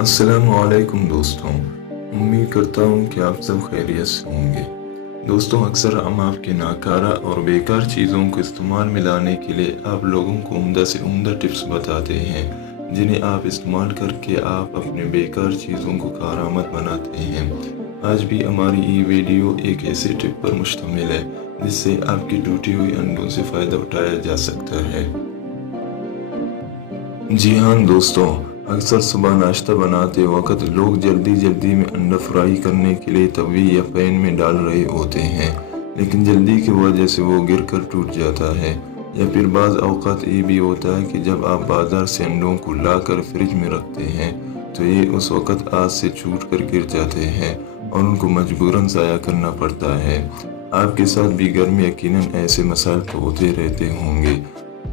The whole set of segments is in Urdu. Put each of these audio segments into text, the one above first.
السلام علیکم دوستوں، امید کرتا ہوں کہ آپ سب خیریت سے ہوں گے۔ دوستوں، اکثر ہم آپ کے ناکارہ اور بیکار چیزوں کو استعمال میں لانے کے لیے آپ لوگوں کو عمدہ سے عمدہ ٹپس بتاتے ہیں، جنہیں آپ استعمال کر کے آپ اپنے بیکار چیزوں کو کارآمد بناتے ہیں۔ آج بھی ہماری یہ ویڈیو ایک ایسے ٹپ پر مشتمل ہے جس سے آپ کی ٹوٹی ہوئی انڈوں سے فائدہ اٹھایا جا سکتا ہے۔ جی ہاں دوستوں، اکثر صبح ناشتہ بناتے وقت لوگ جلدی میں انڈا فرائی کرنے کے لیے توی یا پین میں ڈال رہے ہوتے ہیں، لیکن جلدی کی وجہ سے وہ گر کر ٹوٹ جاتا ہے۔ یا پھر بعض اوقات یہ بھی ہوتا ہے کہ جب آپ بازار سے انڈوں کو لا کر فریج میں رکھتے ہیں تو یہ اس وقت آج سے چھوٹ کر گر جاتے ہیں اور ان کو مجبوراً ضائع کرنا پڑتا ہے۔ آپ کے ساتھ بھی گھر میں یقیناً ایسے مسائل تو ہوتے رہتے ہوں گے۔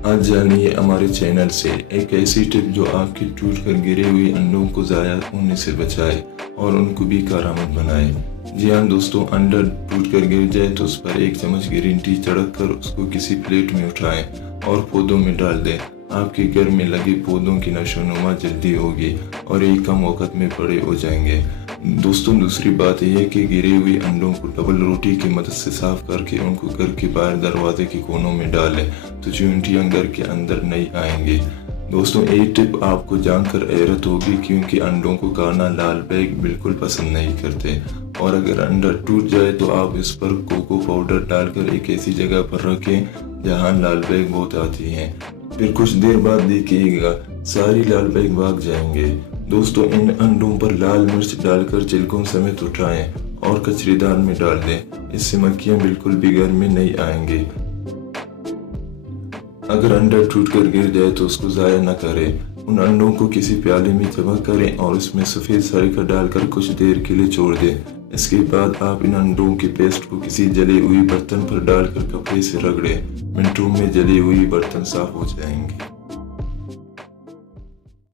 آج جانیے ہمارے چینل سے ایک ایسی ٹپ جو آپ کے ٹوٹ کر گرے ہوئے انڈوں کو ضائع ہونے سے بچائے اور ان کو بھی کارآمد بنائے۔ جی ہاں دوستوں، انڈا ٹوٹ کر گر جائے تو اس پر 1 چمچ گرین ٹی چھڑک کر اس کو کسی پلیٹ میں اٹھائیں اور پودوں میں ڈال دیں۔ آپ کے گھر میں لگے پودوں کی نشو و نما جلدی ہوگی اور یہ کم وقت میں بڑے ہو جائیں گے۔ دوستوں، دوسری بات یہ ہے کہ گرے ہوئے انڈوں کو ڈبل روٹی کی مدد سے صاف کر کے ان کو گھر کے باہر دروازے کے کونوں میں ڈالیں تو چیونٹیاں گھر کے اندر نہیں آئیں گے۔ دوستوں، یہ ٹپ آپ کو جان کر حیرت ہوگی کیونکہ انڈوں کو کھانا لال بیگ بالکل پسند نہیں کرتے، اور اگر انڈا ٹوٹ جائے تو آپ اس پر کوکو پاؤڈر ڈال کر ایک ایسی جگہ پر رکھیں جہاں لال بیگ بہت آتی ہیں۔ پھر کچھ دیر بعد دیکھیے گا ساری لال بیگ بھاگ جائیں گے۔ دوستوں، ان انڈوں پر لال مرچ ڈال کر چھلکوں سمیت اٹھائیں اور کچرے دان میں ڈال دیں۔ اس سے مکھیاں بالکل بھی گھر میں نہیں آئیں گے۔ اگر انڈا ٹوٹ کر گر جائے تو اس کو ضائع نہ کریں، ان انڈوں کو کسی پیالے میں جمع کریں اور اس میں سفید سرکہ ڈال کر کچھ دیر کے لیے چھوڑ دیں۔ اس کے بعد آپ ان انڈوں کے پیسٹ کو کسی جلے ہوئی برتن پر ڈال کر کپڑے سے رگڑیں۔ منٹوں میں جلے ہوئی برتن صاف ہو جائیں گے۔